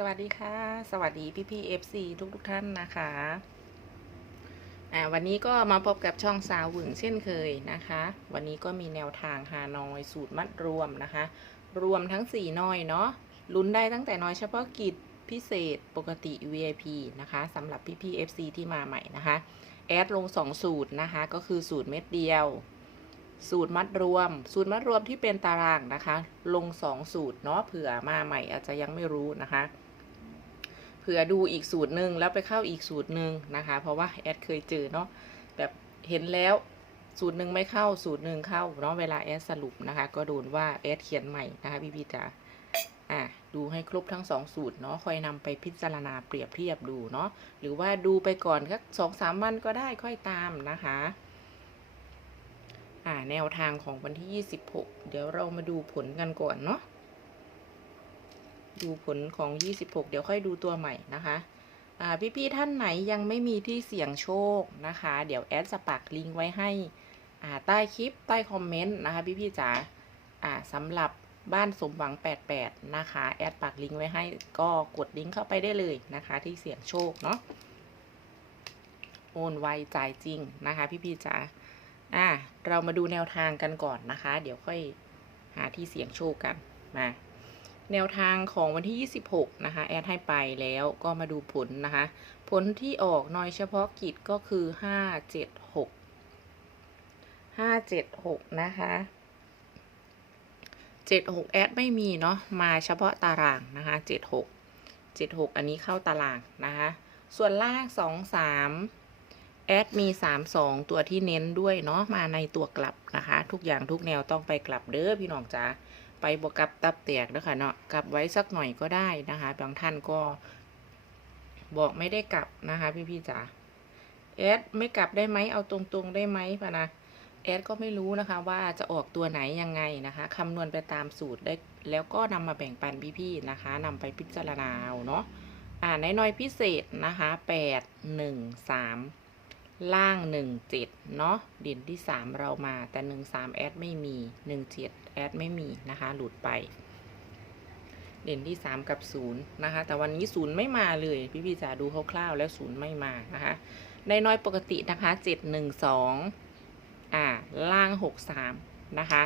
สวัสดีค่ะ สวัสดีพี่พี่เอฟซีทุกทุกท่านนะคะอ่าวันนี้ก็มาพบกับช่องสาวหวึงเช่นเคยนะคะ วันนี้ก็มีแนวทางฮานอยสูตรมัดรวมนะคะ รวมทั้ง 4 น้อยเนาะลุ้นได้ตั้งแต่น้อยเฉพาะกิจพิเศษปกติ VIP นะคะสำหรับพี่พี่ FC ที่มาใหม่นะคะ แอดลง 2 สูตรนะคะ ก็คือสูตรเม็ดเดียว สูตรมัดรวม สูตรมัดรวมที่เป็นตารางนะคะ ลง 2 สูตรเนาะเผื่อมาใหม่อาจจะยังไม่รู้นะคะ ผื่อดูอีกสูตรหนึ่งแล้วไปเข้าอีกสูตรหนึ่งนะคะ เพราะว่าแอดเคยเจอเนาะแบบเห็นแล้วสูตรหนึ่งไม่เข้าสูตรหนึ่งเข้าเนาะเวลาแอดสรุปนะคะ ก็โดนว่าแอดเขียนใหม่นะคะพี่พี่จ๋าอะดูให้ครบทั้งสองสูตรเนาะค่อยนำไปพิจารณาเปรียบเทียบดูเนาะหรือว่าดูไปก่อนสักสองสามวันก็ได้ค่อยตามนะคะอ่าแนวทางของวันที่ 26 เดี๋ยวเรามาดูผลกันก่อนเนาะ ดูผลของ 26 เดี๋ยวค่อยดูตัวใหม่นะคะอ่าพี่ๆท่านไหนยังไม่มีที่เสี่ยงโชคนะคะ เดี๋ยวแอดจะปักลิงก์ไว้ให้อ่าใต้คลิปใต้คอมเมนต์นะคะพี่ๆจ๋าอ่าสำหรับบ้านสมหวัง 88 นะคะ แอดปักลิงก์ไว้ให้ก็กดลิงก์เข้าไปได้เลยนะคะ ที่เสี่ยงโชคเนาะโอนไวจ่ายจริงนะคะ พี่ๆจ๋าอะเรามาดูแนวทางกันก่อนนะคะ เดี๋ยวค่อยหาที่เสี่ยงโชคกันมา แนวทางของวันที่ 26 นะคะ แอดให้ไปแล้วก็มาดูผลนะคะ ผลที่ออกน้อยเฉพาะกิจก็คือ 576 576 นะคะ 76 แอดไม่มีเนาะ มาเฉพาะตารางนะคะ 76 76 อันนี้เข้าตารางนะคะ ส่วนล่าง 23 แอดมี 3 2 ตัวที่เน้นด้วยเนาะ มาในตัวกลับนะคะ ทุกอย่างทุกแนวต้องไปกลับเด้อพี่น้องจ๋า ไปบวกกับตับแตกเด้อค่ะเนาะกลับไว้สักหน่อยก็ได้นะคะบางท่านก็บอกไม่ได้กลับนะคะพี่พี่จ๋าแอดไม่กลับได้ไหมเอาตรงๆได้ไหมพะนะแอดก็ไม่รู้นะคะว่าจะออกตัวไหนยังไงนะคะคำนวณไปตามสูตรได้แล้วก็นำมาแบ่งปันพี่ๆนะคะนำไปพิจารณาเอาเนาะอ่าในน้อยๆพิเศษนะคะแปดหนึ่งสามล่าง1 7เจ็ดเนาะเด่นที่3เรามาแต่1 3แอดไม่มี1 7แอดไม่มีนะคะ หลุดไป เด่นที่ 3 กับ 0 นะคะ แต่วันนี้ 0 ไม่มาเลย พี่พี่จ๋าดูคร่าวๆแล้ว 0 ไม่มานะคะในน้อยปกตินะคะ 7 1 2 อ่า ล่าง 6 3 นะคะ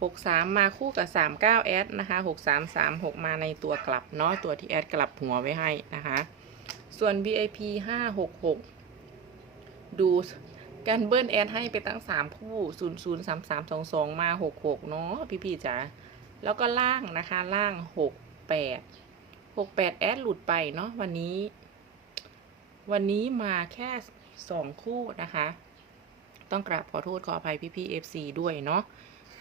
6 3 มาคู่กับ 3 9 แอดนะคะ 6 3 3 6 มาในตัวกลับเนาะ ตัวที่แอดกลับหัวไว้ให้นะคะ ส่วน VIP 5 6 6 ดู การเบิ้ลแอดให้ไปตั้งสามคู่ศูนย์ศูนย์สามสามสองสองมาหกหกเนาะพี่พี่จ๋าแล้วก็ล่างนะคะล่างหกแปดหกแปดแอดหลุดไปเนาะวันนี้ วันนี้มาแค่สองคู่นะคะ ต้องกราบขอโทษขออภัยพี่พี่เอฟซีด้วยเนาะ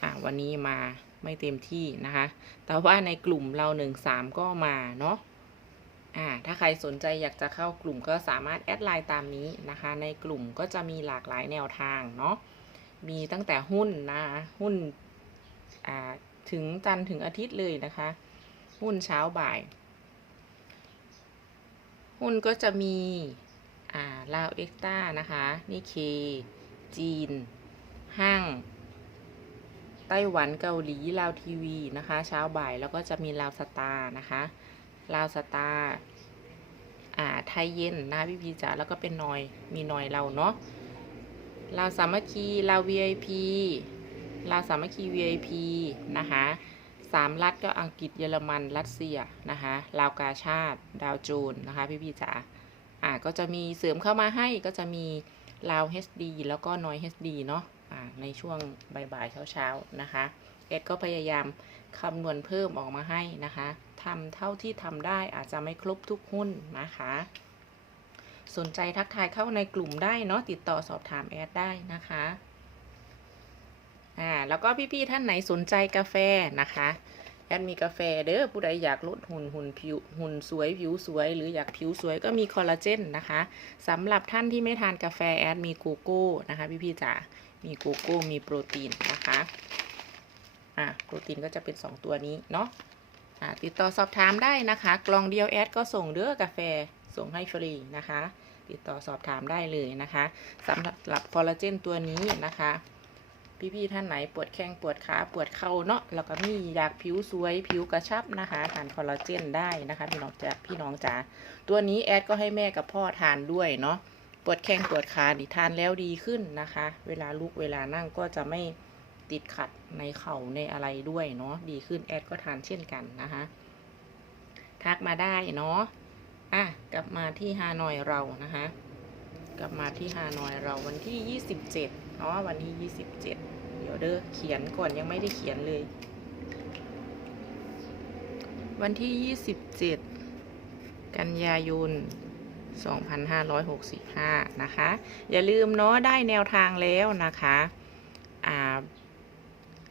อะวันนี้มาไม่เต็มที่นะคะ แต่ว่าในกลุ่มเราหนึ่งสามก็มาเนาะ อ่าถ้าใครสนใจอยากจะเข้ากลุ่มก็สามารถแอดไลน์ตามนี้นะคะ ในกลุ่มก็จะมีหลากหลายแนวทางเนาะมีตั้งแต่หุ้นนะหุ้นอ่าถึงจันทร์ถึงอาทิตย์เลยนะคะ หุ้นเช้าบ่าย หุ้นก็จะมีอ่าลาวเอ็กต้านะคะนี่เค จีน ห้างไต้หวันเกาหลีลาวทีวีนะคะ เช้าบ่ายแล้วก็จะมีลาวสตาร์นะคะ ลาวสตาร์อ่าไทยเย็นนะพี่พีจ๋าแล้วก็เป็นนอยมีนอยเราเนาะลาวสามัคคีลาว VIP ลาวสามัคคี VIP นะคะสามรัฐก็อังกฤษเยอรมันรัสเซียนะคะลาวกาชาติดาวโจน์นะคะพี่พีจ๋าอ่าก็จะมีเสริมเข้ามาให้ก็จะมีลาว HD แล้วก็นอย HD เนาะอ่าในช่วงบ่ายๆเช้าๆนะคะเอ็ดก็พยายาม คำนวณเพิ่มออกมาให้นะคะทำเท่าที่ทำได้อาจจะไม่ครบทุกหุ้นนะคะ สนใจทักทายเข้าในกลุ่มได้เนาะติดต่อสอบถามแอดได้นะคะอ่าแล้วก็พี่ๆท่านไหนสนใจกาแฟนะคะแอดมีกาแฟเด้อผู้ใดอยากลดหุ่นหุ่นผิวหุ่นสวยผิวสวย หรืออยากผิวสวยก็มีคอลลาเจนนะคะสำหรับท่านที่ไม่ทานกาแฟแอดมีโกโก้นะคะ พี่ๆจ๋ามีโกโก้มีโปรตีนนะคะ อะโปรตีนก็จะเป็น 2 ตัวนี้เนาะอะติดต่อสอบถามได้นะคะ กล่องเดียวแอดก็ส่งเด้อกาแฟส่งให้ฟรีนะคะ ติดต่อสอบถามได้เลยนะคะสำหรับคอลลาเจนตัวนี้นะคะ พี่ๆท่านไหนปวดแข้งปวดขาปวดเข่าเนาะแล้วก็มีอยากผิวสวยผิวกระชับนะคะทานคอลลาเจนได้นะคะ พี่น้องจ๋าพี่น้องจ๋าตัวนี้แอดก็ให้แม่กับพ่อทานด้วยเนาะปวดแข้งปวดขาดิทานแล้วดีขึ้นนะคะ เวลาลุกเวลานั่งก็จะไม่ ติดขัดในเข่าในอะไรด้วยเนาะดีขึ้นแอดก็ทานเช่นกันนะคะทักมาได้เนาะอะกลับมาที่ฮานอยเรานะคะกลับมาที่ฮานอยเราวันที่ 27เนาะวันที่ 27 เดี๋ยวเด้อเขียนก่อนยังไม่ได้เขียนเลย วันที่ 27 กันยายน2565 นะคะ อย่าลืมเนาะได้แนวทางแล้วนะคะ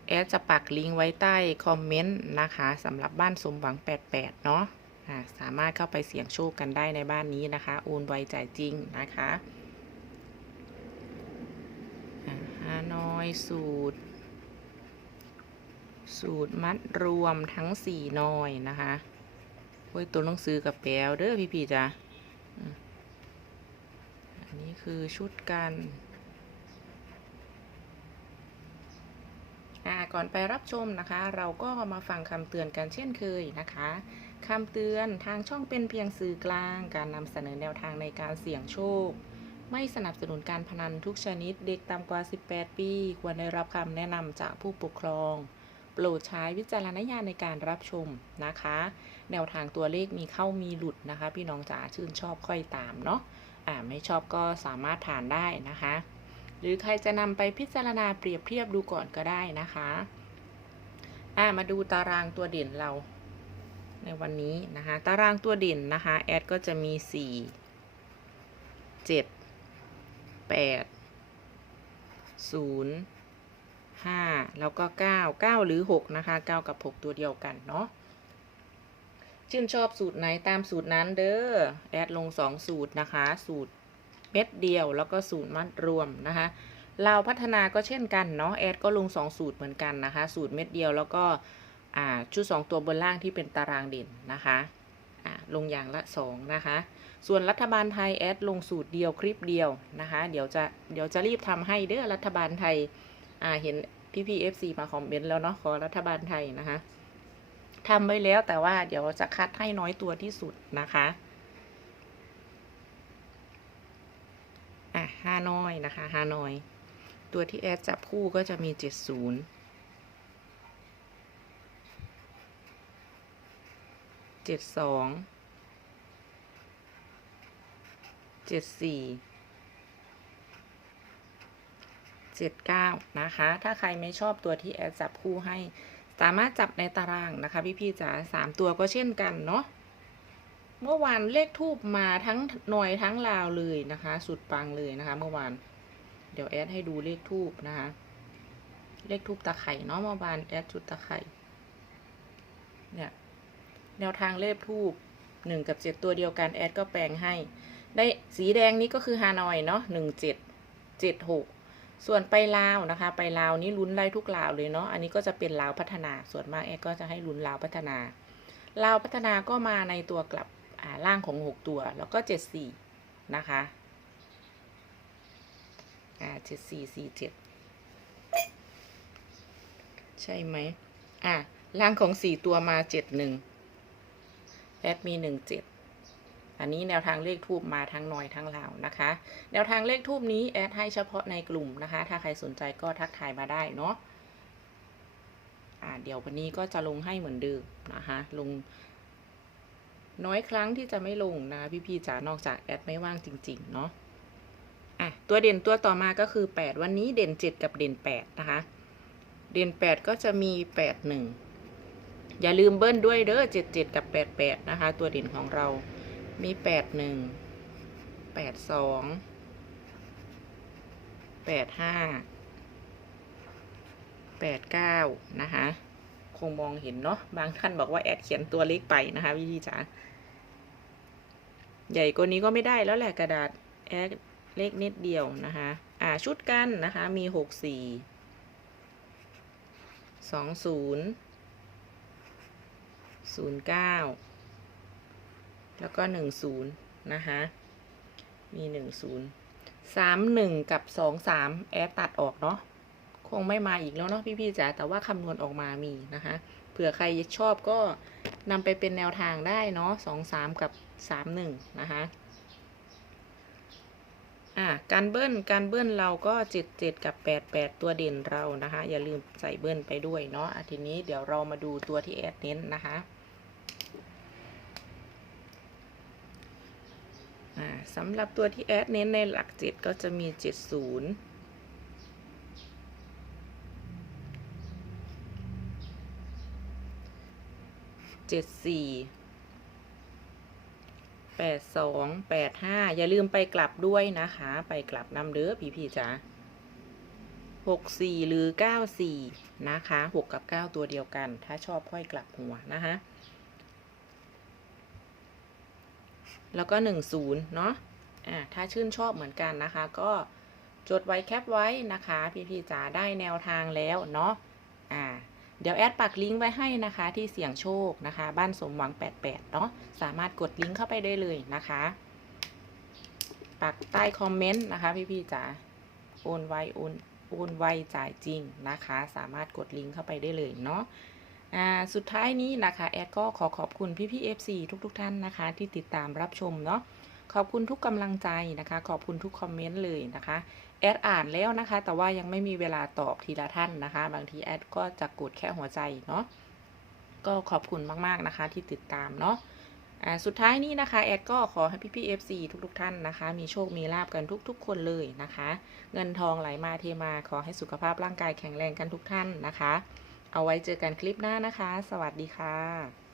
แอดจะปักลิงก์ไว้ใต้คอมเมนต์นะคะสำหรับบ้านสมหวัง 88 เนาะสามารถเข้าไปเสี่ยงโชคกันได้ในบ้านนี้นะคะโอนไวจ่ายจริงนะคะฮานอยสูตร สูตรมัดรวมทั้ง 4นอยนะคะโอ้ยตัวหนังสือกับแปลวเด้อพี่พี่ๆจ้ะอันนี้คือชุดกัน อ่า ก่อนไปรับชมนะคะ เราก็มาฟังคำเตือนกันเช่นเคยนะคะคำเตือนทางช่องเป็นเพียงสื่อกลาง การนำเสนอแนวทางในการเสี่ยงโชค ไม่สนับสนุนการพนันทุกชนิดเด็กต่ำกว่า 18 ปี ควรได้รับคำแนะนำจากผู้ปกครอง โปรดใช้วิจารณญาณในการรับชมนะคะ แนวทางตัวเลขมีเข้ามีหลุดนะคะ พี่น้องจ๋าชื่นชอบค่อยตามเนาะอ่าไม่ชอบก็สามารถผ่านได้นะคะ หรือใครจะนำไปพิจารณาเปรียบเทียบดูก่อนก็ได้นะคะอ่ามาดูตารางตัวเด่นเราในวันนี้นะคะ ตารางตัวเด่นนะคะ แอดก็จะมี 4 7 8 0 5 แล้วก็ 9 9 หรือ 6 นะคะ 9 กับ 6 ตัวเดียวกันเนาะชื่นชอบสูตรไหนตามสูตรนั้นเด้อ แอดลง 2 สูตรนะคะ สูตร เม็ดเดียวแล้วก็สูตรมัดรวมนะคะเราพัฒนาก็เช่นกันเนาะแอดก็ลง 2 สูตรเหมือนกันนะคะ สูตรเม็ดเดียวแล้วก็ชุด 2 ตัวบนล่างที่เป็นตารางเด่นนะคะลงอย่างละ 2 นะคะ ส่วนรัฐบาลไทยแอดลงสูตรเดียวคลิปเดียวนะคะ เดี๋ยวจะเดี๋ยวจะรีบทำให้เด้อรัฐบาลไทยเห็นพี่พีเอฟซีมาคอมเมนต์แล้วเนาะขอรัฐบาลไทยนะคะทำไว้แล้วแต่ว่าเดี๋ยวจะคัดให้น้อยตัวที่สุดนะคะ อะ ฮานอยนะคะฮานอย ตัวที่แอดจับคู่ก็จะมีเจ็ดศูนย์เจ็ดสองเจ็ดสี่เจ็ดเก้านะคะ ถ้าใครไม่ชอบตัวที่แอดจับคู่ให้ สามารถจับในตารางนะคะ พี่ๆจ๋าสามตัวก็เช่นกันเนาะ เมื่อวานเลขทูบมาทั้งหน่อยทั้งลาวเลยนะคะ สุดปังเลยนะคะ เมื่อวาน เดี๋ยวแอดให้ดูเลขทูบนะคะ เลขทูบตะไคร่เนาะเมื่อวานแอดจุดตะไคร่เนี่ยแนวทางเลขทูบหนึ่งกับเจ็ดตัวเดียวกันแอดก็แปลงให้ ได้สีแดงนี้ก็คือฮานอยเนาะหนึ่งเจ็ดเจ็ดหกส่วนไปลาวนะคะ ไปลาวนี้ลุ้นไล่ทุกลาวเลยเนาะอันนี้ก็จะเป็นลาวพัฒนาส่วนมากแอดก็จะให้ลุ้นลาวพัฒนาลาวพัฒนาก็มาในตัวกลับ ล่างของหกตัวแล้วก็เจ็ดสี่นะคะอ่าเจ็ดสี่สี่เจ็ดใช่ไหมอ่าล่างของสี่ตัวมาเจ็ดหนึ่งแอดมีหนึ่งเจ็ดอันนี้แนวทางเลขทูบมาทั้งหน้อยทั้งลาวนะคะ แนวทางเลขทูบนี้แอดให้เฉพาะในกลุ่มนะคะ ถ้าใครสนใจก็ทักทายมาได้เนาะอ่าเดี๋ยววันนี้ก็จะลงให้เหมือนเดิมนะคะ ลง น้อยครั้งที่จะไม่ลงนะพี่ๆจ๋านอกจากแอดไม่ว่างจริง ๆ เนาะอะตัวเด่นตัวต่อมาก็คือ 8 วันนี้เด่น 7 กับเด่น 8 นะคะ เด่น 8 ก็จะมี 8 1 อย่าลืมเบิ้ลด้วยเด้อ7 7 กับ 8 8 นะคะ ตัวเด่นของเรามี 8 1 8 2 8 5 8 9 นะคะ คงมองเห็นเนาะบางท่านบอกว่าแอดเขียนตัวเล็กไปนะคะพี่พี่จ๋าใหญ่กว่านี้ก็ไม่ได้แล้วแหละกระดาษแอดเล็กนิดเดียวนะคะอ่าชุดกันนะคะมีหกสี่สองศูนย์ศูนย์เก้าแล้วก็หนึ่งศูนย์นะคะมีหนึ่งศูนย์สามหนึ่งกับสองสามแอดตัดออกเนาะ คงไม่มาอีกแล้วเนาะพี่ๆจ๋าแต่ว่าคำนวณออกมามีนะคะเผื่อใครชอบก็นำไปเป็นแนวทางได้เนาะสองสามกับสามหนึ่งนะคะอะการเบิ้ลการเบิ้ลเราก็เจ็ดเจ็ดกับแปดแปดตัวเด่นเรานะคะ อย่าลืมใส่เบิ้ลไปด้วยเนาะทีนี้เดี๋ยวเรามาดูตัวที่แอดเน้นนะคะสำหรับตัวที่แอดเน้นในหลักเจ็ดก็จะมีเจ็ดศูนย์ เจ็ดสี่แปดสองแปดห้าอย่าลืมไปกลับด้วยนะคะ ไปกลับนำเด้อพี่พี่ๆจ๋าหกสี่หรือเก้าสี่นะคะหกกับเก้าตัวเดียวกัน ถ้าชอบค่อยกลับหัวนะคะแล้วก็หนึ่งศูนย์เนาะอ่าถ้าชื่นชอบเหมือนกันนะคะ ก็จดไว้แคปไว้นะคะ พี่ๆจ๋าได้แนวทางแล้วเนาะอ่า เดี๋ยวแอดปักลิงก์ไว้ให้นะคะที่เสี่ยงโชคนะคะ บ้านสมหวัง 88 เนาะสามารถกดลิงก์เข้าไปได้เลยนะคะ ปักใต้คอมเมนต์นะคะ พี่ๆจ๋าโอนไวโอนโอนไวจ่ายจริงนะคะ สามารถกดลิงก์เข้าไปได้เลยเนาะอ่าสุดท้ายนี้นะคะ แอดก็ขอขอบคุณพี่ๆ FC ทุกๆ ท่านนะคะ ที่ติดตามรับชมเนาะขอบคุณทุกกำลังใจนะคะ ขอบคุณทุกคอมเมนต์เลยนะคะ แอดอ่านแล้วนะคะ แต่ว่ายังไม่มีเวลาตอบทีละท่านนะคะ บางทีแอดก็จะกดแค่หัวใจเนาะก็ขอบคุณมากๆนะคะที่ติดตามเนาะสุดท้ายนี้นะคะแอดก็ขอให้พี่ๆ FC ทุกๆท่านนะคะ มีโชคมีลาบกันทุกๆ คนเลยนะคะ เงินทองไหลมาเทมาขอให้สุขภาพร่างกายแข็งแรงกันทุกท่านนะคะ เอาไว้เจอกันคลิปหน้านะคะ สวัสดีค่ะ